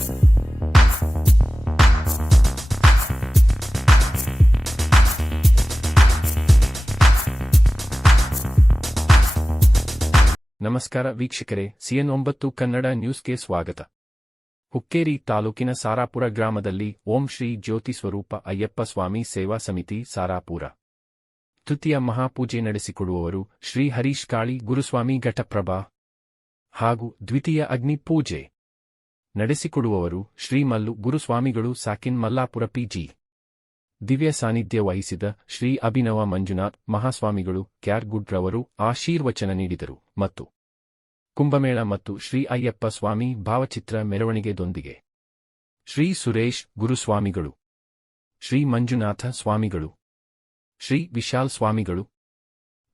ನಮಸ್ಕಾರ ವೀಕ್ಷಕರೇ, ಸಿಎನ್ ಒಂಬತ್ತು ಕನ್ನಡ ನ್ಯೂಸ್ಗೆ ಸ್ವಾಗತ. ಹುಕ್ಕೇರಿ ತಾಲೂಕಿನ ಸಾರಾಪುರ ಗ್ರಾಮದಲ್ಲಿ ಓಂ ಶ್ರೀ ಜ್ಯೋತಿ ಸ್ವರೂಪ ಅಯ್ಯಪ್ಪ ಸ್ವಾಮಿ ಸೇವಾ ಸಮಿತಿ, ಸಾರಾಪುರ. ತೃತೀಯ ಮಹಾಪೂಜೆ ನಡೆಸಿಕೊಡುವವರು ಶ್ರೀ ಹರೀಶ್ ಕಾಳಿ ಗುರುಸ್ವಾಮಿ ಘಟಪ್ರಭಾ ಹಾಗೂ ದ್ವಿತೀಯ ಅಗ್ನಿ ಪೂಜೆ ನಡೆಸಿಕೊಡುವವರು ಶ್ರೀ ಮಲ್ಲು ಗುರುಸ್ವಾಮಿಗಳು ಸಾಕಿನ್ ಮಲ್ಲಾಪುರ ಪಿಜಿ ದಿವ್ಯ ಸಾನ್ನಿಧ್ಯ ವಹಿಸಿದ ಶ್ರೀ ಅಭಿನವ ಮಂಜುನಾಥ್ ಮಹಾಸ್ವಾಮಿಗಳು ಕ್ಯಾರ್ಗುಡ್ರವರು ಆಶೀರ್ವಚನ ನೀಡಿದರು ಮತ್ತು ಕುಂಭಮೇಳ ಮತ್ತು ಶ್ರೀ ಅಯ್ಯಪ್ಪ ಸ್ವಾಮಿ ಭಾವಚಿತ್ರ ಮೆರವಣಿಗೆದೊಂದಿಗೆ ಶ್ರೀ ಸುರೇಶ್ ಗುರುಸ್ವಾಮಿಗಳು, ಶ್ರೀ ಮಂಜುನಾಥ ಸ್ವಾಮಿಗಳು, ಶ್ರೀ ವಿಶಾಲ್ ಸ್ವಾಮಿಗಳು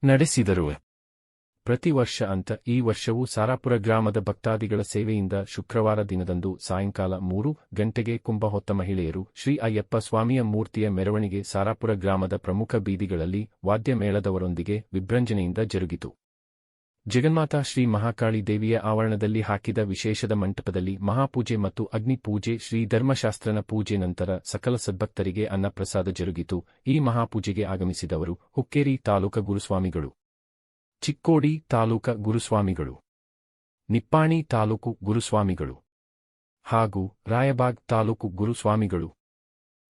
ನಡೆಸಿದರು. ಪ್ರತಿ ವರ್ಷ ಅಂತ ಈ ವರ್ಷವೂ ಸಾರಾಪುರ ಗ್ರಾಮದ ಭಕ್ತಾದಿಗಳ ಸೇವೆಯಿಂದ ಶುಕ್ರವಾರ ದಿನದಂದು ಸಾಯಂಕಾಲ ಮೂರು ಗಂಟೆಗೆ ಕುಂಭ ಹೊತ್ತ ಮಹಿಳೆಯರು ಶ್ರೀ ಅಯ್ಯಪ್ಪ ಸ್ವಾಮಿಯ ಮೂರ್ತಿಯ ಮೆರವಣಿಗೆ ಸಾರಾಪುರ ಗ್ರಾಮದ ಪ್ರಮುಖ ಬೀದಿಗಳಲ್ಲಿ ವಾದ್ಯ ಮೇಳದವರೊಂದಿಗೆ ವಿಭ್ರಂಜನೆಯಿಂದ ಜರುಗಿತು. ಜಗನ್ಮಾತಾ ಶ್ರೀ ಮಹಾಕಾಳಿ ದೇವಿಯ ಆವರಣದಲ್ಲಿ ಹಾಕಿದ ವಿಶೇಷದ ಮಂಟಪದಲ್ಲಿ ಮಹಾಪೂಜೆ ಮತ್ತು ಅಗ್ನಿಪೂಜೆ ಶ್ರೀ ಧರ್ಮಶಾಸ್ತ್ರನ ಪೂಜೆ ನಂತರ ಸಕಲ ಸದ್ಭಕ್ತರಿಗೆ ಅನ್ನಪ್ರಸಾದ ಜರುಗಿತು. ಈ ಮಹಾಪೂಜೆಗೆ ಆಗಮಿಸಿದವರು ಹುಕ್ಕೇರಿ ತಾಲೂಕ ಗುರುಸ್ವಾಮಿಗಳು. ಚಿಕ್ಕೋಡಿ ತಾಲೂಕ ಗುರುಸ್ವಾಮಿಗಳು. ನಿಪ್ಪಾಣಿ ತಾಲೂಕು ಗುರುಸ್ವಾಮಿಗಳು. ಹಾಗೂ ರಾಯಬಾಗ್ ತಾಲೂಕು ಗುರುಸ್ವಾಮಿಗಳು.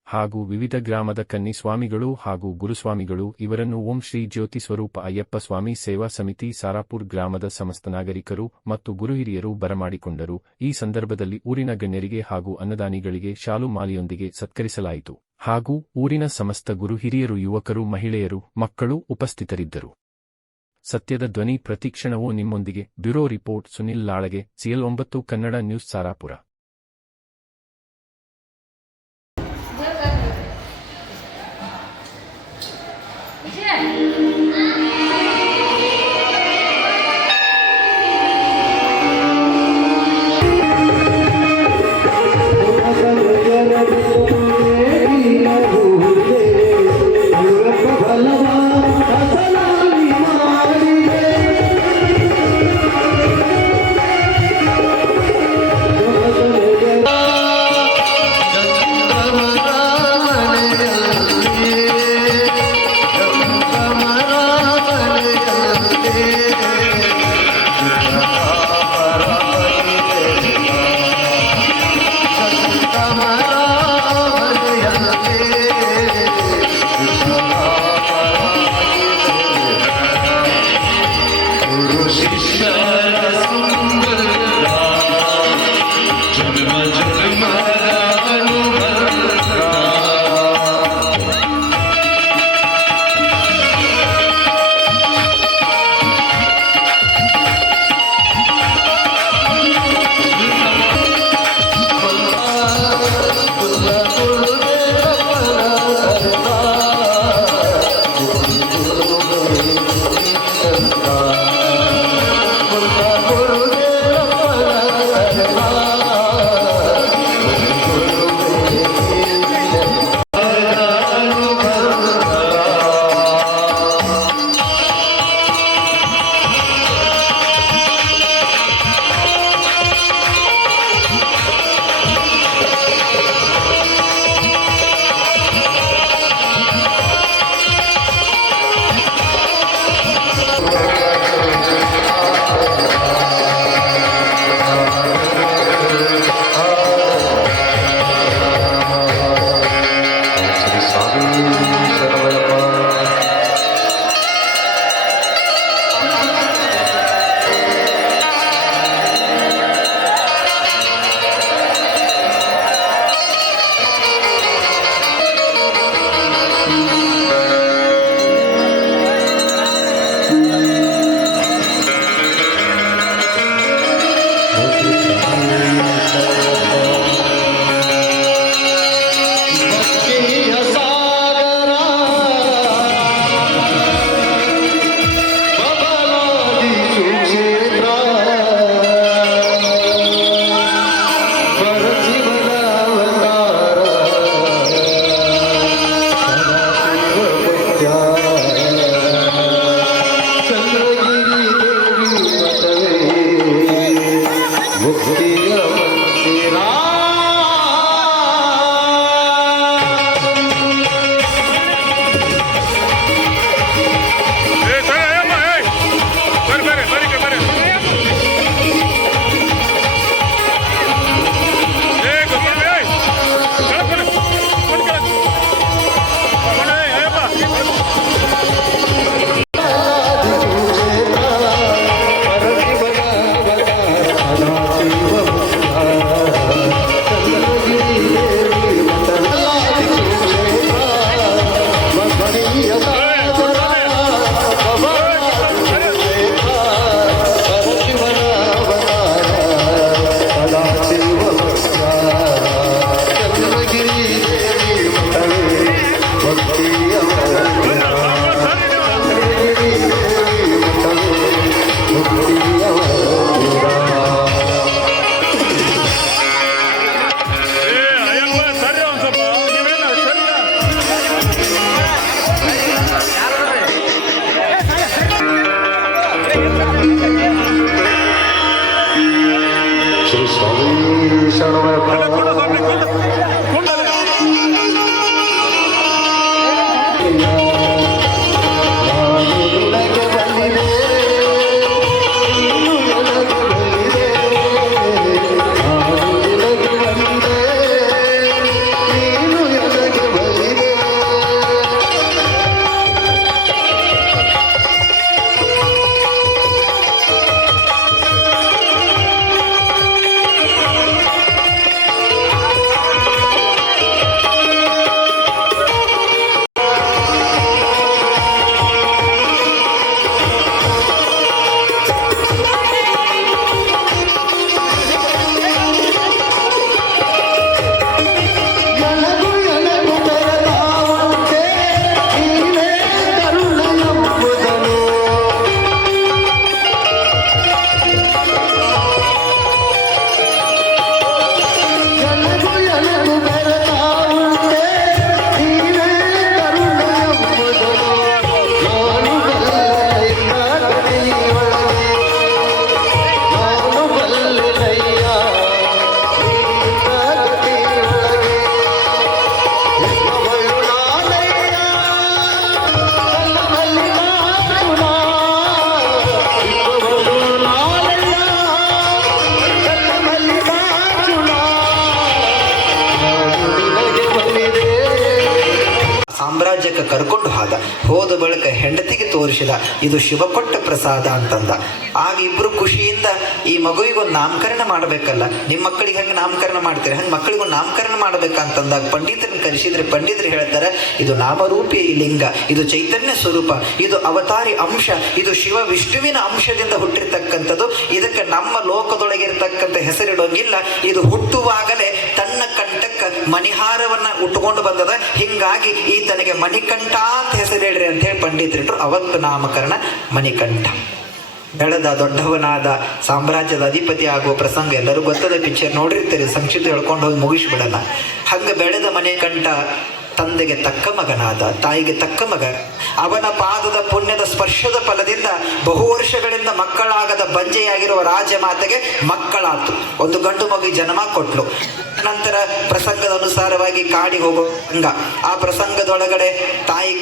ಹಾಗೂ ವಿವಿಧ ಗ್ರಾಮದ ಕನ್ನಿ ಸ್ವಾಮಿಗಳು ಹಾಗೂ ಗುರುಸ್ವಾಮಿಗಳು ಇವರನ್ನು ಓಂ ಶ್ರೀ ಜ್ಯೋತಿ ಸ್ವರೂಪ ಅಯ್ಯಪ್ಪ ಸ್ವಾಮಿ ಸೇವಾ ಸಮಿತಿ ಸಾರಾಪುರ್ ಗ್ರಾಮದ ಸಮಸ್ತ ನಾಗರಿಕರು ಮತ್ತು ಗುರುಹಿರಿಯರು ಬರಮಾಡಿಕೊಂಡರು. ಈ ಸಂದರ್ಭದಲ್ಲಿ ಊರಿನ ಗಣ್ಯರಿಗೆ ಹಾಗೂ ಅನ್ನದಾನಿಗಳಿಗೆ ಶಾಲು ಮಾಲೆಯೊಂದಿಗೆ ಸತ್ಕರಿಸಲಾಯಿತು. ಹಾಗೂ ಊರಿನ ಸಮಸ್ತ ಗುರುಹಿರಿಯರು ಯುವಕರು, ಮಹಿಳೆಯರು, ಮಕ್ಕಳು ಉಪಸ್ಥಿತರಿದ್ದರು. ಸತ್ಯದ ಧ್ವನಿ ಪ್ರತಿಕ್ಷಣವೂ ನಿಮ್ಮೊಂದಿಗೆ. Bureau report Sunil Lalage CL ಒಂಬತ್ತು ಕನ್ನಡ ನ್ಯೂಸ್ ಸಾರಾಪುರ. ಹೆಂಡತಿಗೆ ಇದು ಶಿವ ಕೊಟ್ಟ ಪ್ರಸಾದ ಅಂತಂದ. ಆಗ ಇಬ್ರು ಖುಷಿಯಿಂದ ಈ ಮಗುವಿಗೊಂದು ನಾಮಕರಣ ಮಾಡಬೇಕಲ್ಲ. ನಿಮ್ಮ ಮಕ್ಕಳಿಗೆ ಹಂಗೆ ನಾಮಕರಣ ಮಾಡ್ತೀರಿ? ಹಂಗೆ ಮಕ್ಕಳಿಗೊಂದು ನಾಮಕರಣ ಮಾಡ್ಬೇಕಂತಂದಾಗ ಪಂಡಿತರನ್ನ ಕರೆಸಿದ್ರೆ ಪಂಡಿತರು ಹೇಳ್ತಾರೆ, ಇದು ನಾಮರೂಪಿ ಲಿಂಗ, ಇದು ಚೈತನ್ಯ ಸ್ವರೂಪ, ಇದು ಅವತಾರಿ ಅಂಶ, ಇದು ಶಿವ ವಿಷ್ಣುವಿನ ಅಂಶದಿಂದ ಹುಟ್ಟಿರ್ತಕ್ಕಂಥದ್ದು. ಇದಕ್ಕೆ ನಮ್ಮ ಲೋಕದೊಳಗಿರ್ತಕ್ಕಂಥ ಹೆಸರಿಡೋಂಗಿಲ್ಲ. ಇದು ಹುಟ್ಟುವಾಗಲೇ ತನ್ನ ಮಣಿಹಾರವನ್ನ ಉಟ್ಕೊಂಡು ಬಂದದ. ಹಿಂಗಾಗಿ ಈತನಿಗೆ ಮಣಿಕಂಠ ಅಂತ ಹೆಸರೇಳ್ರಿ ಅಂತ ಹೇಳಿ ಪಂಡಿತರಿಟ್ರು. ಅವತ್ತು ನಾಮಕರಣ ಮಣಿಕಂಠ. ಬೆಳೆದ ದೊಡ್ಡವನಾದ ಸಾಮ್ರಾಜ್ಯದ ಅಧಿಪತಿ ಆಗುವ ಪ್ರಸಂಗ ಎಲ್ಲರೂ ಗೊತ್ತದ ಪಿಕ್ಚರ್ ನೋಡಿರ್ತೀರಿ ಸಂಕ್ಷಿಪ್ತ ಹೇಳ್ಕೊಂಡು ಹೋಗಿ ಮುಗಿಸ್ಬಿಡಲ್ಲ. ಹಂಗ ಬೆಳೆದ ಮಣಿಕಂಠ ತಂದೆಗೆ ತಕ್ಕ ಮಗನಾದ, ತಾಯಿಗೆ ತಕ್ಕ ಮಗ. ಅವನ ಪಾದದ ಪುಣ್ಯದ ಸ್ಪರ್ಶದ ಫಲದಿಂದ ಬಹು ವರ್ಷಗಳಿಂದ ಮಕ್ಕಳಾಗದ ಬಂಜೆಯಾಗಿರುವ ರಾಜಮಾತೆಗೆ ಮಕ್ಕಳಾಯ್ತು ಒಂದು ಗಂಡು ಮಗು ಜನ್ಮ ಕೊಟ್ಲು. ನಂತರ ಪ್ರಸಂಗದ ಅನುಸಾರವಾಗಿ ಕಾಡಿ ಹಂಗ ಆ ಪ್ರಸಂಗದೊಳಗಡೆ ತಾಯಿ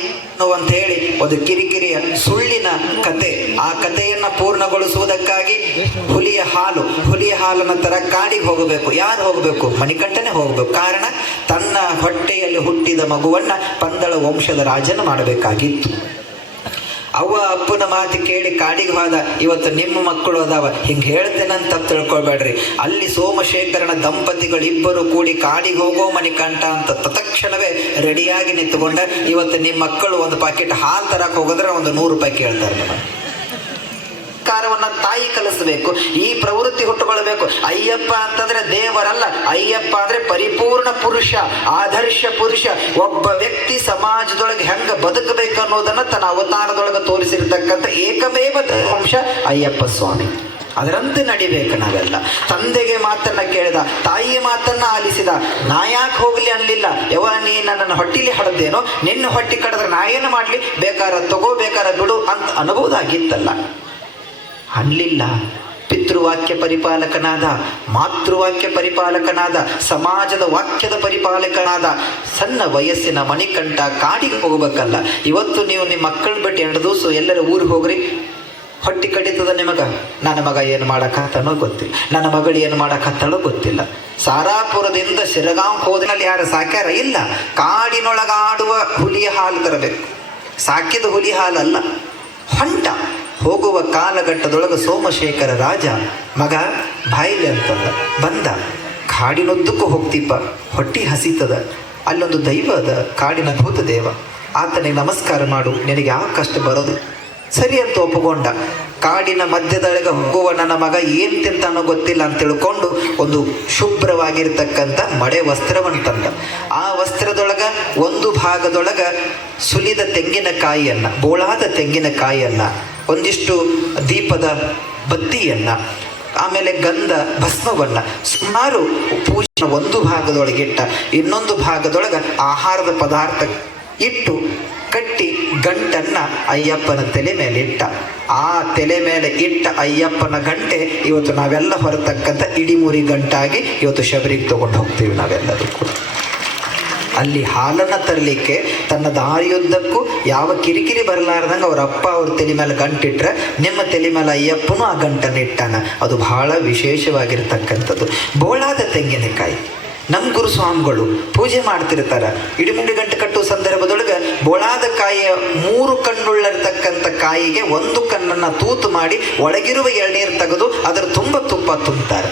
ಅಂತ ಹೇಳಿ ಒಂದು ಕಿರಿಕಿರಿಯ ಸುಳ್ಳಿನ ಕತೆ. ಆ ಕಥೆಯನ್ನ ಪೂರ್ಣಗೊಳಿಸುವುದಕ್ಕಾಗಿ ಹುಲಿಯ ಹಾಲು, ಹುಲಿಯ ಹಾಲನ್ನ ತರ ಕಾಡಿಗೆ ಹೋಗಬೇಕು. ಯಾರು ಹೋಗಬೇಕು? ಮಣಿಕಂಠನೆ ಹೋಗಬೇಕು. ಕಾರಣ ತನ್ನ ಹೊಟ್ಟೆಯಲ್ಲಿ ಹುಟ್ಟಿದ ಮಗುವನ್ನ ಪಂದಳ ವಂಶದ ರಾಜನ ಮಾಡಬೇಕಾಗಿತ್ತು. ಅವ್ವ ಅಪ್ಪನ ಮಾತು ಕೇಳಿ ಕಾಡಿಗೆ ಹೋದ, ಇವತ್ತು ನಿಮ್ಮ ಮಕ್ಕಳು ಅದಾವ, ಹಿಂಗೆ ಹೇಳ್ತೇನೆ ತಪ್ಪು ತಿಳ್ಕೊಳ್ಬೇಡ್ರಿ. ಅಲ್ಲಿ ಸೋಮಶೇಖರನ ದಂಪತಿಗಳು ಇಬ್ಬರು ಕೂಡಿ ಕಾಡಿಗೆ ಹೋಗೋ ಮನೆ ಕಂಠ ಅಂತ ತತ್ಕ್ಷಣವೇ ರೆಡಿಯಾಗಿ ನಿಂತುಕೊಂಡ, ಇವತ್ತು ನಿಮ್ಮ ಮಕ್ಕಳು ಒಂದು ಪಾಕೆಟ್ ಹಾಲು ತರಕ್ಕೆ ಹೋಗಿದ್ರೆ ಒಂದು ನೂರು ರೂಪಾಯಿ ಕೇಳ್ತಾರೆ ನಮ್ಮ ಕಾರ್ಯವನ್ನ ತಾಯಿ ಕಲಿಸಬೇಕು, ಈ ಪ್ರವೃತ್ತಿ ಹುಟ್ಟುಕೊಳ್ಬೇಕು. ಅಯ್ಯಪ್ಪ ಅಂತಂದ್ರೆ ದೇವರಲ್ಲ. ಅಯ್ಯಪ್ಪ ಅಂದ್ರೆ ಪರಿಪೂರ್ಣ ಪುರುಷ, ಆದರ್ಶ ಪುರುಷ. ಒಬ್ಬ ವ್ಯಕ್ತಿ ಸಮಾಜದೊಳಗೆ ಹೆಂಗ ಬದುಕಬೇಕು ಅನ್ನೋದನ್ನ ತನ್ನ ಅವತಾರದೊಳಗೆ ತೋರಿಸಿರ್ತಕ್ಕಂಥ ಏಕಮೇವ ಅಂಶ ಅಯ್ಯಪ್ಪ ಸ್ವಾಮಿ. ಅದರಂತೆ ನಡಿಬೇಕು ನಾವೆಲ್ಲ. ತಂದೆಗೆ ಮಾತನ್ನ ಕೇಳಿದ, ತಾಯಿಯ ಮಾತನ್ನ ಆಲಿಸಿದ, ನಾ ಯಾಕೆ ಹೋಗ್ಲಿ ಅನ್ಲಿಲ್ಲ? ಯವ ನೀ ನನ್ನ ಹೊಟ್ಟಿಲಿ ಹಡದೇನೋ? ನಿನ್ನ ಹೊಟ್ಟಿ ಕಡದ್ರೆ ನಾ ಏನು ಮಾಡ್ಲಿ? ಬೇಕಾರ ತಗೋ ಬೇಕಾರ ಬಿಡು ಅಂತ ಅನ್ಬೋದಾಗಿತ್ತಲ್ಲ ಅನ್ಲಿಲ್ಲ ಪಿತೃವಾಕ್ಯ ಪರಿಪಾಲಕನಾದ, ಮಾತೃವಾಕ್ಯ ಪರಿಪಾಲಕನಾದ, ಸಮಾಜದ ವಾಕ್ಯದ ಪರಿಪಾಲಕನಾದ, ಸಣ್ಣ ವಯಸ್ಸಿನ ಮಣಿಕಂಠ ಕಾಡಿಗೆ ಹೋಗ್ಬೇಕಲ್ಲ. ಇವತ್ತು ನೀವು ನಿಮ್ಮ ಮಕ್ಕಳ ಬಿಟ್ಟು ಎರಡು ದಿವಸ ಎಲ್ಲರ ಊರಿಗೆ ಹೋಗ್ರಿ. ಹೊಟ್ಟಿ ಕಡಿತದ ನಿಮಗ? ನನ್ನ ಮಗ ಏನು ಮಾಡಕತ್ತಾನೋ ಗೊತ್ತಿಲ್ಲ. ನನ್ನ ಮಗಳು ಏನು ಮಾಡಕತ್ತಾಳೋ ಗೊತ್ತಿಲ್ಲ. ಸಾರಾಪುರದಿಂದ ಶಿರಗಾಂ ಹೋದಿನಲ್ಲಿ ಯಾರು ಸಾಕ್ಯಾರ? ಇಲ್ಲ. ಕಾಡಿನೊಳಗಾಡುವ ಹುಲಿಯ ಹಾಲು ತರಬೇಕು. ಸಾಕಿದ ಹುಲಿ ಹಾಲಲ್ಲ, ಹೊಂಟ. ಹೋಗುವ ಕಾಲಘಟ್ಟದೊಳಗೆ ಸೋಮಶೇಖರ ರಾಜ ಮಗ ಬಾಯಿಲೆ ಅಂತಂದ. ಬಂದ. ಕಾಡಿನೊದ್ದಕ್ಕೂ ಹೋಗ್ತೀಪ ಹೊಟ್ಟಿ ಹಸಿತದ. ಅಲ್ಲೊಂದು ದೈವ ಅದ. ಕಾಡಿನ ಭೂತ ದೇವ ಆತನಿಗೆ ನಮಸ್ಕಾರ ಮಾಡು. ನಿನಗೆ ಯಾವ ಕಷ್ಟ ಬರೋದು? ಸರಿ ಅಂತ ಒಪ್ಪಿಕೊಂಡ. ಕಾಡಿನ ಮಧ್ಯದೊಳಗೆ ಹೋಗುವ ನನ್ನ ಮಗ ಏನು ತಿಂತಾನೋ ಗೊತ್ತಿಲ್ಲ ಅಂತ ತಿಳ್ಕೊಂಡು ಒಂದು ಶುಭ್ರವಾಗಿರ್ತಕ್ಕಂಥ ಮಡೆ ವಸ್ತ್ರವನ್ನು ತಂದ. ಆ ವಸ್ತ್ರದೊಳಗೆ ಒಂದು ಭಾಗದೊಳಗೆ ಸುಲಿದ ತೆಂಗಿನಕಾಯಿಯನ್ನು, ಬೋಳಾದ ತೆಂಗಿನಕಾಯಿಯನ್ನ ಒಂದಿಷ್ಟು ದೀಪದ ಬತ್ತಿಯನ್ನ, ಆಮೇಲೆ ಗಂಧ ಭಸ್ಮವನ್ನ, ಸುಮಾರು ಪೂಜೆ ಒಂದು ಭಾಗದೊಳಗಿಟ್ಟ ಇನ್ನೊಂದು ಭಾಗದೊಳಗೆ ಆಹಾರದ ಪದಾರ್ಥ ಇಟ್ಟು ಕಟ್ಟಿ ಗಂಟನ್ನ ಅಯ್ಯಪ್ಪನ ತಲೆ ಮೇಲೆ ಇಟ್ಟ. ಆ ತಲೆ ಮೇಲೆ ಇಟ್ಟ ಅಯ್ಯಪ್ಪನ ಗಂಟೆ ಇವತ್ತು ನಾವೆಲ್ಲ ಹೊರತಕ್ಕಂಥ ಇಡಿಮುರಿ ಗಂಟಾಗಿ ಇವತ್ತು ಶಬರಿಗೆ ತಗೊಂಡು ಹೋಗ್ತೀವಿ ನಾವೆಲ್ಲರೂ ಕೂಡ. ಅಲ್ಲಿ ಹಾಲನ್ನು ತರಲಿಕ್ಕೆ ತನ್ನ ದಾರಿಯುದ್ದಕ್ಕೂ ಯಾವ ಕಿರಿಕಿರಿ ಬರಲಾರ್ದಂಗೆ ಅವ್ರ ಅಪ್ಪ ಅವ್ರ ತಲೆ ಮೇಲೆ ಗಂಟಿಟ್ರೆ ನಿಮ್ಮ ತಲೆ ಮೇಲೆ ಅಯ್ಯಪ್ಪನೂ ಆ ಗಂಟನ್ನು ಇಟ್ಟಾನ. ಅದು ಬಹಳ ವಿಶೇಷವಾಗಿರ್ತಕ್ಕಂಥದ್ದು. ಬೋಳಾದ ತೆಂಗಿನಕಾಯಿ. ನಮ್ಮ ಗುರುಸ್ವಾಮಿಗಳು ಪೂಜೆ ಮಾಡ್ತಿರ್ತಾರೆ. ಇಡಿಮುಂಡಿ ಗಂಟೆ ಕಟ್ಟುವ ಸಂದರ್ಭದೊಳಗೆ ಬೋಳಾದ ಕಾಯಿಯ ಮೂರು ಕಣ್ಣುಳ್ಳಿರ್ತಕ್ಕಂಥ ಕಾಯಿಗೆ ಒಂದು ಕಣ್ಣನ್ನು ತೂತು ಮಾಡಿ ಒಳಗಿರುವ ಎಳ್ನೀರು ತೆಗೆದು ಅದರ ತುಂಬ ತುಪ್ಪ ತುಂಬುತ್ತಾರೆ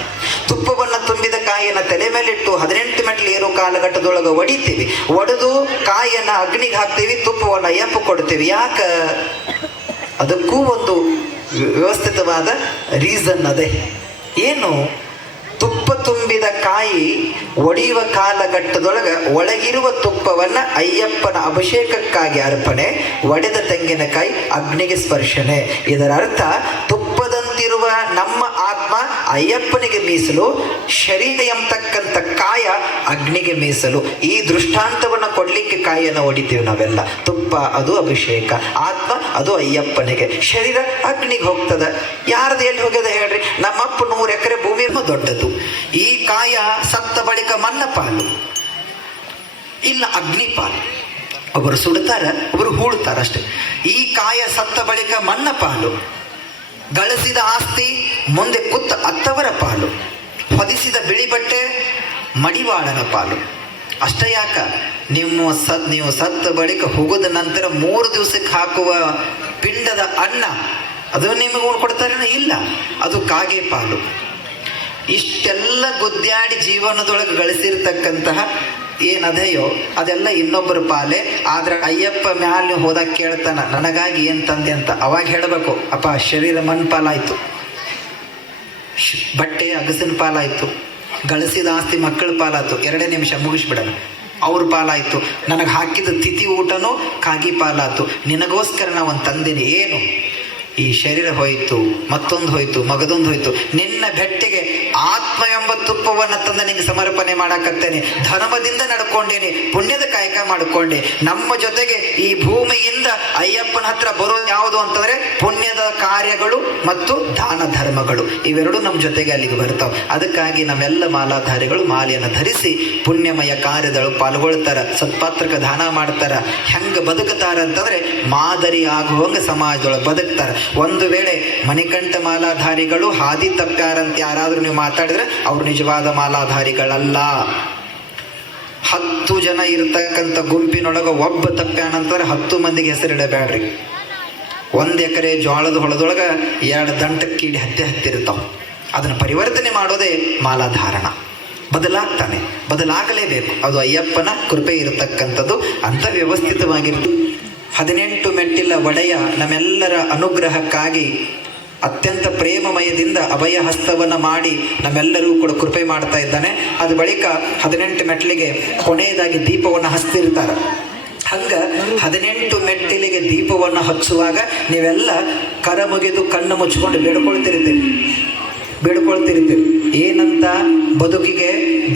ತುಪ್ಪವನ್ನು ತುಂಬಿದ ಕಾಯಿಯನ್ನು ತಲೆ ಮೇಲಿಟ್ಟು ಹದಿನೆಂಟು ಮೆಟ್ಲು ಏರು ಕಾಲಘಟ್ಟದೊಳಗೆ ಒಡಿತೀವಿ. ಒಡೆದು ಕಾಯಿಯನ್ನು ಅಗ್ನಿಗೆ ಹಾಕ್ತೀವಿ, ತುಪ್ಪವನ್ನು ಅಯ್ಯಪ್ಪ ಕೊಡ್ತೀವಿ. ಯಾಕ? ಅದಕ್ಕೂ ಒಂದು ವ್ಯವಸ್ಥಿತವಾದ ರೀಸನ್ ಅದೇ. ಏನು? ತುಪ್ಪ ತುಂಬಿದ ಕಾಯಿ ಒಡೆಯುವ ಕಾಲಘಟ್ಟದೊಳಗೆ ಒಳಗಿರುವ ತುಪ್ಪವನ್ನ ಅಯ್ಯಪ್ಪನ ಅಭಿಷೇಕಕ್ಕಾಗಿ ಅರ್ಪಣೆ, ಒಡೆದ ತೆಂಗಿನಕಾಯಿ ಅಗ್ನಿಗೆ ಸ್ಪರ್ಶನೆ. ಇದರ ಅರ್ಥ ಆತ್ಮ ಅಯ್ಯಪ್ಪನಿಗೆ ಮೀಸಲು ಶರೀರ ಎಂಬತಕ್ಕಂಥ ಕಾಯ ಅಗ್ನಿಗೆ ಮೀಸಲು. ಈ ದೃಷ್ಟಾಂತವನ್ನು ಕೊಡ್ಲಿಕ್ಕೆ ಕಾಯನ್ನು ಹೊಡಿತೀವಿ ನಾವೆಲ್ಲ. ತುಪ್ಪ ಅದು ಅಭಿಷೇಕ, ಆತ್ಮ ಅದು ಅಯ್ಯಪ್ಪನಿಗೆ. ಶರೀರ ಅಗ್ನಿಗೆ ಹೋಗ್ತದೆ. ಯಾರದು ಎಲ್ಲಿ ಹೋಗ್ಯದ ಹೇಳ್ರಿ? ನಮ್ಮಪ್ಪ ನೂರು ಎಕರೆ ಭೂಮಿ ದೊಡ್ಡದು. ಈ ಕಾಯ ಸತ್ತ ಬಳಿಕ ಮನ್ನ ಪಾಲು ಇಲ್ಲ ಅಗ್ನಿ ಪಾಲು ಒಬ್ಬರು ಸುಡ್ತಾರ, ಒಬ್ಬರು ಹೂಳ್ತಾರ ಅಷ್ಟೇ. ಈ ಕಾಯ ಸತ್ತ ಬಳಿಕ ಮನ್ನ ಪಾಲು ಗಳಿಸಿದ ಆಸ್ತಿ, ಮುಂದೆ ಕುತ್ತ ಅತ್ತವರ ಪಾಲು, ಹೊದಿಸಿದ ಬಿಳಿ ಬಟ್ಟೆ, ಮಡಿವಾಳನ ಪಾಲು. ಅಷ್ಟೇ ಯಾಕ? ನಿಮ್ಮ ಸತ್, ನೀವು ಸತ್ತ ಬಳಿಕ ಹೋಗೋದ ನಂತರ ಮೂರು ದಿವಸಕ್ಕೆ ಹಾಕುವ ಪಿಂಡದ ಅನ್ನ, ಅದು ನಿಮಗೆ ಕೊಡ್ತಾರೇನೋ ಇಲ್ಲ? ಅದು ಕಾಗೆ ಪಾಲು. ಇಷ್ಟೆಲ್ಲ ಗುದ್ದಾಡಿ ಜೀವನದೊಳಗೆ ಗಳಿಸಿರ್ತಕ್ಕಂತಹ ಏನದೆಯೋ ಅದೆಲ್ಲ ಇನ್ನೊಬ್ಬರ ಪಾಲೆ, ಆದ್ರೆ ಅಯ್ಯಪ್ಪ ಮ್ಯಾಲೆ ಹೋದಾಗ ಕೇಳ್ತಾನ, ನನಗಾಗಿ ಏನು ತಂದೆ ಅಂತ? ಅವಾಗ ಹೇಳಬೇಕು, ಅಪ್ಪ, ಶರೀರ ಮಣ್ಣು ಪಾಲಾಯ್ತು. ಬಟ್ಟೆ ಅಗಸಿನ ಪಾಲಾಯ್ತು. ಗಳಿಸಿದ ಆಸ್ತಿ ಮಕ್ಕಳ ಪಾಲಾಯ್ತು. ಎರಡೇ ನಿಮಿಷ ಮುಗಿಸ್ಬಿಡೋಣ. ಅವ್ರ ಪಾಲಾಯ್ತು. ನನಗೆ ಹಾಕಿದ ತಿಥಿ ಊಟನೂ ಕಾಗಿ ಪಾಲಾಯ್ತು. ನಿನಗೋಸ್ಕರ ನಾ ಒಂದು ತಂದಿನಿ. ಏನು? ಈ ಶರೀರ ಹೋಯಿತು, ಮತ್ತೊಂದು ಹೋಯ್ತು, ಮಗದೊಂದು ಹೋಯ್ತು. ನಿನ್ನ ಬೆಟ್ಟಿಗೆ ಆತ್ಮ ಎಂಬ ತುಪ್ಪವನ್ನು ತಂದು ನಿಂಗೆ ಸಮರ್ಪಣೆ ಮಾಡಕತ್ತೇನೆ. ಧರ್ಮದಿಂದ ನಡ್ಕೊಂಡೇನೆ, ಪುಣ್ಯದ ಕಾಯಕ ಮಾಡಿಕೊಂಡೆ. ನಮ್ಮ ಜೊತೆಗೆ ಈ ಭೂಮಿಯಿಂದ ಅಯ್ಯಪ್ಪನ ಹತ್ರ ಬರೋದು ಯಾವುದು ಅಂತಂದ್ರೆ ಪುಣ್ಯದ ಕಾರ್ಯಗಳು ಮತ್ತು ದಾನ ಧರ್ಮಗಳು. ಇವೆರಡು ನಮ್ಮ ಜೊತೆಗೆ ಅಲ್ಲಿಗೆ ಬರ್ತಾವೆ. ಅದಕ್ಕಾಗಿ ನಮ್ಮೆಲ್ಲ ಮಾಲಾಧಾರಿಗಳು ಮಾಲೆಯನ್ನು ಧರಿಸಿ ಪುಣ್ಯಮಯ ಕಾರ್ಯದಳು ಪಾಲ್ಗೊಳ್ತಾರ, ಸತ್ಪಾತ್ರಕ ದಾನ ಮಾಡ್ತಾರ. ಹೆಂಗ ಬದುಕುತ್ತಾರ ಅಂತಂದ್ರೆ ಮಾದರಿ ಆಗುವಂಗ ಸಮಾಜದೊಳಗೆ ಬದುಕ್ತಾರ. ಒಂದು ವೇಳೆ ಮಣಿಕಂಠ ಮಾಲಾಧಾರಿಗಳು ಹಾದಿ ತಪ್ಪಾರಂತ ಯಾರಾದ್ರೂ ನೀವು ಮಾತಾಡಿದ್ರೆ ಅವ್ರು ನಿಜವಾದ ಮಾಲಾಧಾರಿಗಳಲ್ಲ. ಹತ್ತು ಜನ ಇರ್ತಕ್ಕಂಥ ಗುಂಪಿನೊಳಗ ಒಬ್ಬ ತಪ್ಪ್ಯಾನಂತಂದ್ರೆ ಹತ್ತು ಮಂದಿಗೆ ಹೆಸರಿಡಬೇಡ್ರಿ. ಒಂದು ಎಕರೆ ಜೋಳದ ಹೊಲದೊಳಗೆ ಎರಡು ದಂಟ ಕೀಡಿ ಹತ್ತಿ ಹತ್ತಿರ್ತಾವ ಅದನ್ನು ಪರಿವರ್ತನೆ ಮಾಡೋದೇ ಮಾಲಾಧಾರಣ. ಬದಲಾಗ್ತಾನೆ, ಬದಲಾಗಲೇಬೇಕು. ಅದು ಅಯ್ಯಪ್ಪನ ಕೃಪೆ ಇರತಕ್ಕಂಥದ್ದು ಅಂತ ವ್ಯವಸ್ಥಿತವಾಗಿರ್ತು ಹದಿನೆಂಟು ಮೆಟ್ಟಿಲ ಒಡೆಯ ನಮ್ಮೆಲ್ಲರ ಅನುಗ್ರಹಕ್ಕಾಗಿ ಅತ್ಯಂತ ಪ್ರೇಮಮಯದಿಂದ ಅಭಯ ಹಸ್ತವನ್ನು ಮಾಡಿ ನಮ್ಮೆಲ್ಲರೂ ಕೂಡ ಕೃಪೆ ಮಾಡ್ತಾ ಇದ್ದಾನೆ. ಅದು ಬಳಿಕ ಹದಿನೆಂಟು ಮೆಟ್ಲಿಗೆ ಕೊನೆಯದಾಗಿ ದೀಪವನ್ನು ಹಸ್ತಿರ್ತಾರೆ ಹಂಗ ಹದಿನೆಂಟು ಮೆಟ್ಟಿಲಿಗೆ ದೀಪವನ್ನು ಹಚ್ಚುವಾಗ ನೀವೆಲ್ಲ ಕರ ಮುಗಿದು ಕಣ್ಣು ಮುಚ್ಕೊಂಡು ಬೇಡ್ಕೊಳ್ತಿರ್ತೀರಿ. ಬೇಡ್ಕೊಳ್ತಿರ್ತೀರಿ ಏನಂತ ಬದುಕಿಗೆ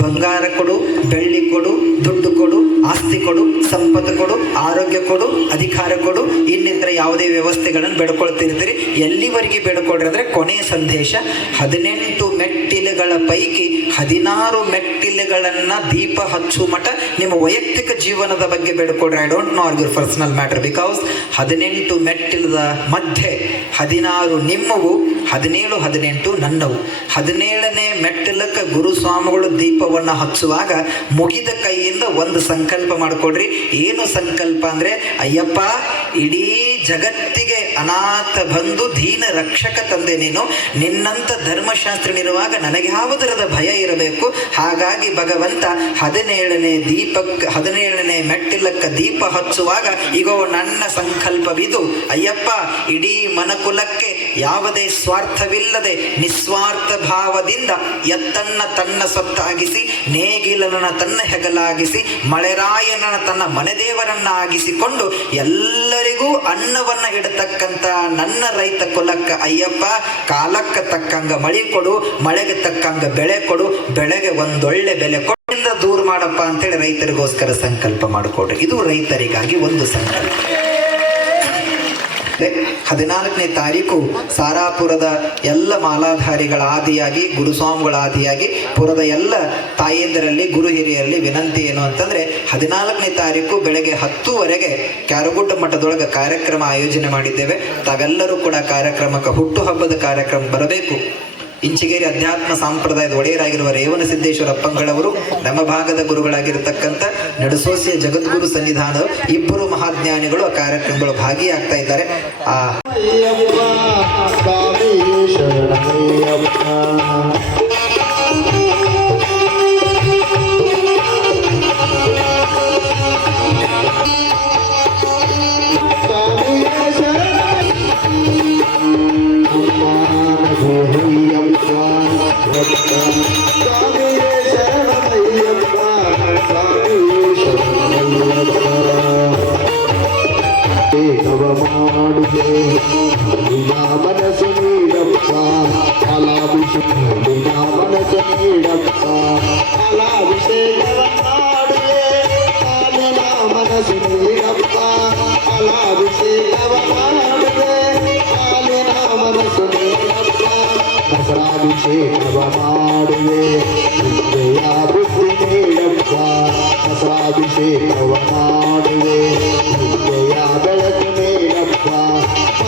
ಬಂಗಾರ ಕೊಡು, ಬೆಳ್ಳಿ ಕೊಡು, ದುಡ್ಡು ಕೊಡು, ಆಸ್ತಿ ಕೊಡು, ಸಂಪತ್ತು ಕೊಡು, ಆರೋಗ್ಯ ಕೊಡು, ಅಧಿಕಾರ ಕೊಡು, ಇನ್ನಿತರ ಯಾವುದೇ ವ್ಯವಸ್ಥೆಗಳನ್ನು ಬೇಡ್ಕೊಳ್ತಿರ್ತೀರಿ ಎಲ್ಲಿವರೆಗೆ ಬೇಡ್ಕೊಳ್ರಿ ಅಂದರೆ ಕೊನೆಯ ಸಂದೇಶ, ಹದಿನೆಂಟು ಮೆಟ್ಟಿಲುಗಳ ಪೈಕಿ ಹದಿನಾರು ಮೆಟ್ಟಿಲುಗಳನ್ನು ದೀಪ ಹಚ್ಚು ಮಠ ನಿಮ್ಮ ವೈಯಕ್ತಿಕ ಜೀವನದ ಬಗ್ಗೆ ಬೇಡ್ಕೊಡ್ರಿ I don't know are your personal matter because ಹದಿನೆಂಟು ಮೆಟ್ಟಿಲದ ಮಧ್ಯೆ ಹದಿನಾರು ನಿಮ್ಮವು, ಹದಿನೇಳು, ಹದಿನೆಂಟು ನನ್ನವು. ಹದಿನೇಳನೇ ಮೆಟ್ಟಿಲಕ್ಕೆ ಗುರುಸ್ವಾಮಿಗಳು ದೀಪವನ್ನು ಹಚ್ಚುವಾಗ ಮುಗಿದ ಕೈಯಿಂದ ಒಂದು ಸಂಕಲ್ಪ ಮಾಡಿಕೊಡ್ರಿ ಏನು ಸಂಕಲ್ಪ ಅಂದ್ರೆ, ಅಯ್ಯಪ್ಪ, ಇಡೀ ಜಗತ್ತಿಗೆ ಅನಾಥ ಬಂದು ದೀನ ರಕ್ಷಕ ತಂದೆ ನೀನು. ನಿನ್ನಂತ ಧರ್ಮಶಾಸ್ತ್ರನಿರುವಾಗ ನನಗೆ ಯಾವುದರದ ಭಯ ಇರಬೇಕು? ಹಾಗಾಗಿ ಭಗವಂತ ಹದಿನೇಳನೇ ದೀಪಕ್ಕೆ ಹದಿನೇಳನೇ ಮೆಟ್ಟಿಲಕ್ಕ ದೀಪ ಹಚ್ಚುವಾಗ, ಇಗೋ ನನ್ನ ಸಂಕಲ್ಪವಿದು. ಅಯ್ಯಪ್ಪ, ಇಡೀ ಮನಕುಲಕ್ಕೆ ಯಾವುದೇ ಸ್ವಾರ್ಥವಿಲ್ಲದೆ ನಿಸ್ವಾರ್ಥ ಭಾವದಿಂದ ಎತ್ತನ್ನ ತನ್ನ ಸೊತ್ತಾಗಿಸಿ ನೇಗಿಲನ ತನ್ನ ಹೆಗಲಾಗಿಸಿ ಮಳೆರಾಯನನ ತನ್ನ ಮನೆದೇವರನ್ನಾಗಿಸಿಕೊಂಡು ಎಲ್ಲರಿಗೂ ಅನ್ನವನ್ನ ಇಡತಕ್ಕಂತ ನನ್ನ ರೈತ ಕುಲಕ್ಕ ಅಯ್ಯಪ್ಪ, ಕಾಲಕ್ಕೆ ತಕ್ಕಂಗ ಮಳಿ ಕೊಡು, ಮಳೆಗೆ ತಕ್ಕಂಗ ಬೆಳೆ ಕೊಡು, ಬೆಳೆಗೆ ಒಂದೊಳ್ಳೆ ಬೆಲೆ ಕೊಟ್ಟಿಂದ ದೂರ ಮಾಡಪ್ಪ ಅಂತೇಳಿ ರೈತರಿಗೋಸ್ಕರ ಸಂಕಲ್ಪ ಮಾಡಿಕೊಡ್ರಿ ಇದು ರೈತರಿಗಾಗಿ ಒಂದು ಸಂಕಲ್ಪ. ಹದಿನಾಲ್ಕನೇ ತಾರೀಕು ಸಾರಾಪುರದ ಎಲ್ಲ ಮಾಲಾಧಾರಿಗಳ ಆದಿಯಾಗಿ ಗುರುಸ್ವಾಮಿಗಳ ಆದಿಯಾಗಿ, ಪುರದ ಎಲ್ಲ ತಾಯಿಯಂದರಲ್ಲಿ ಗುರು ಹಿರಿಯರಲ್ಲಿ ವಿನಂತಿ ಏನು ಅಂತಂದ್ರೆ, ಹದಿನಾಲ್ಕನೇ ತಾರೀಕು ಬೆಳಗ್ಗೆ ಹತ್ತುವರೆಗೆ ಕ್ಯಾರಗುಡ್ಡ ಮಠದೊಳಗೆ ಕಾರ್ಯಕ್ರಮ ಆಯೋಜನೆ ಮಾಡಿದ್ದೇವೆ. ತಾವೆಲ್ಲರೂ ಕೂಡ ಕಾರ್ಯಕ್ರಮಕ್ಕೆ ಹುಟ್ಟುಹಬ್ಬದ ಕಾರ್ಯಕ್ರಮ ಬರಬೇಕು. ಇಂಚಿಗೇರಿ ಅಧ್ಯಾತ್ಮ ಸಂಪ್ರದಾಯದ ಒಡೆಯರಾಗಿರುವ ರೇವಣ ಸಿದ್ದೇಶ್ವರ ಅಪ್ಪಂಗಳವರು ನಮ್ಮ ಭಾಗದ ಗುರುಗಳಾಗಿರತಕ್ಕಂಥ ನಡಸೋಸಿಯ ಜಗದ್ಗುರು ಸನ್ನಿಧಾನ ಇಬ್ಬರು ಮಹಾಜ್ಞಾನಿಗಳು ಆ ಕಾರ್ಯಕ್ರಮಗಳು ಭಾಗಿಯಾಗ್ತಾ ಇದ್ದಾರೆ. ಆ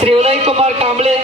श्री उदय कुमार कंबले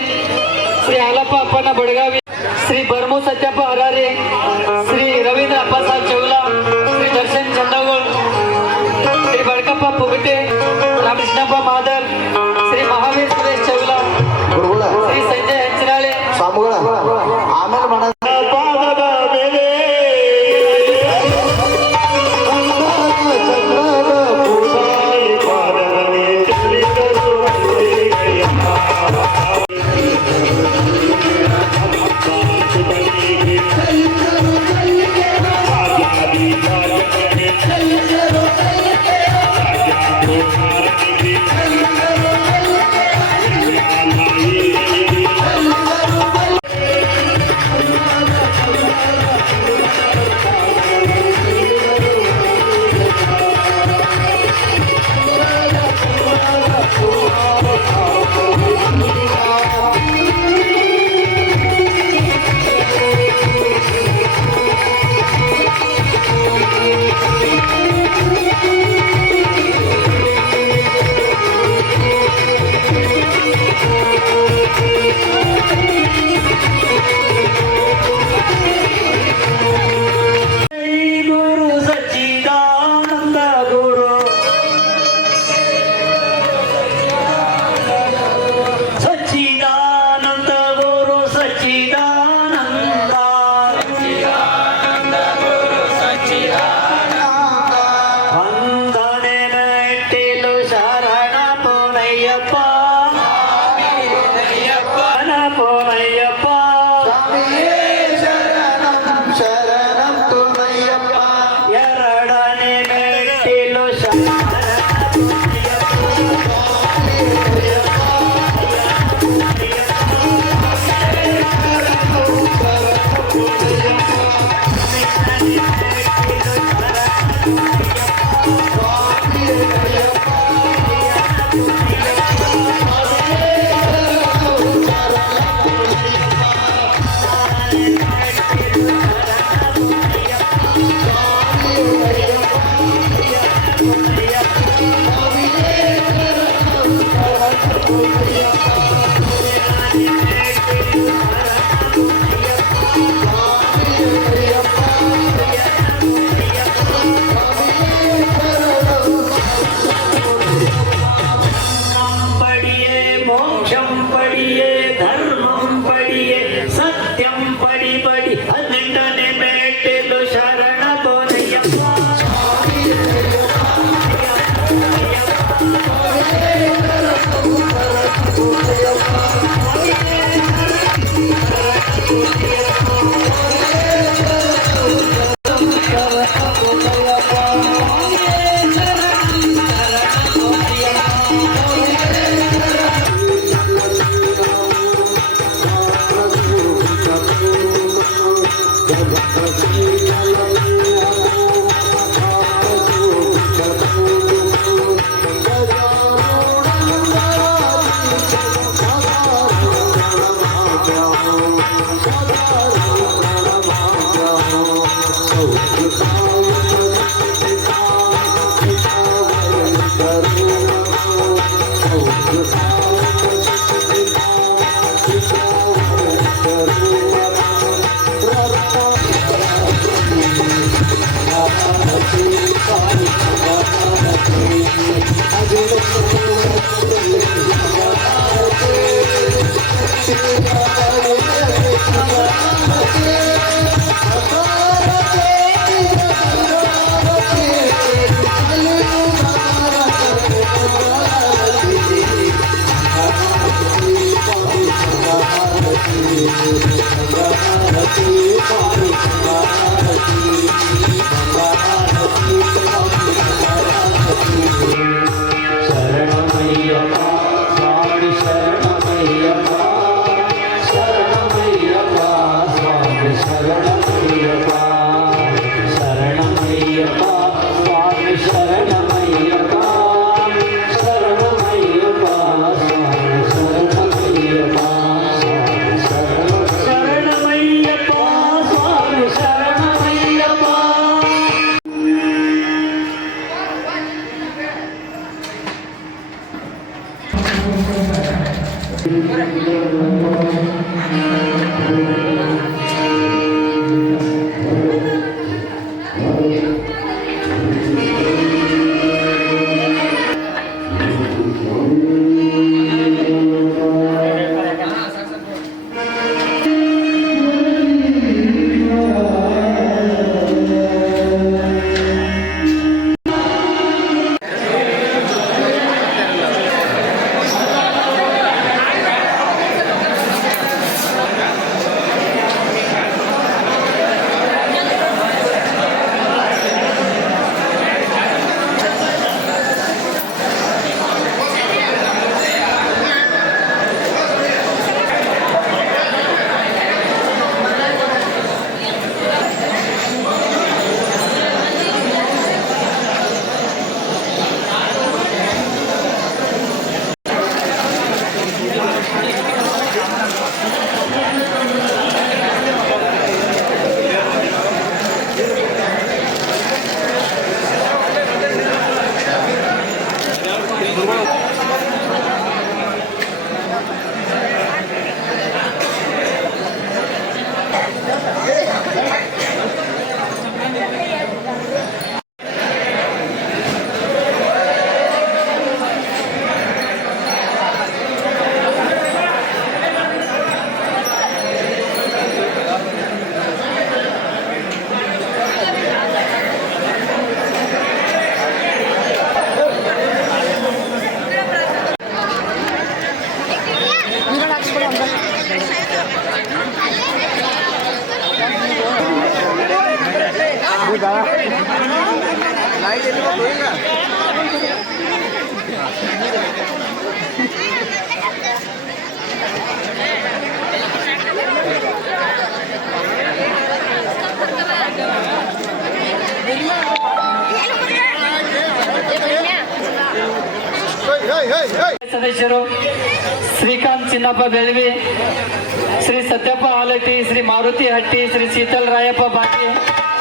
ಶ್ರೀ ಶೀತಲ್ ರಾಯಪ್ಪ ಬಾಕಿ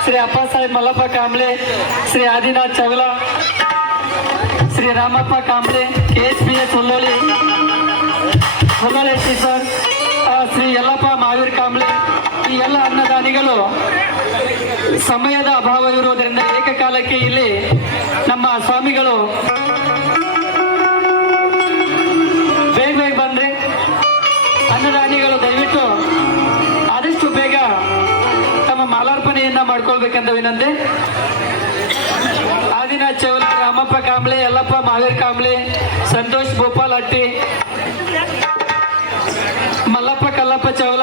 Shri Appasaheb Mallappa Kamble Shri Adinath Chavala Shri Ramappa Kamble K S P S Hulloli Hulloli sir ಆ, ಶ್ರೀ ಯಲ್ಲಪ್ಪ ಮಹಾವೀರ್ ಕಾಂಬ್ಳೆ ಈ ಎಲ್ಲ ಅನ್ನದಾನಿಗಳು ಸಮಯದ ಅಭಾವ ಇರುವುದರಿಂದ ಏಕಕಾಲಕ್ಕೆ ಇಲ್ಲಿ ನಮ್ಮ ಸ್ವಾಮಿಗಳು ಬೇಗ ಬೇಗ ಬಂದ್ರೆ ಅನ್ನದಾನಿಗಳು ದಯವಿಟ್ಟು ಪ್ರಾರ್ಥನೆಯನ್ನ ಮಾಡ್ಕೊಳ್ಬೇಕಂತ ವಿನಂತಿ. ಆದಿನ ರಾಮಪ್ಪ ಕಾಂಬ್ಳೆ, ಯಲ್ಲಪ್ಪ ಮಹಾವೀರ್ ಕಾಂಬ್ಳೆ, ಸಂತೋಷ್ ಗೋಪಾಲ್ ಅಟ್ಟಿ, ಮಲ್ಲಪ್ಪ ಕಲ್ಲಪ್ಪ ಚೌಲ.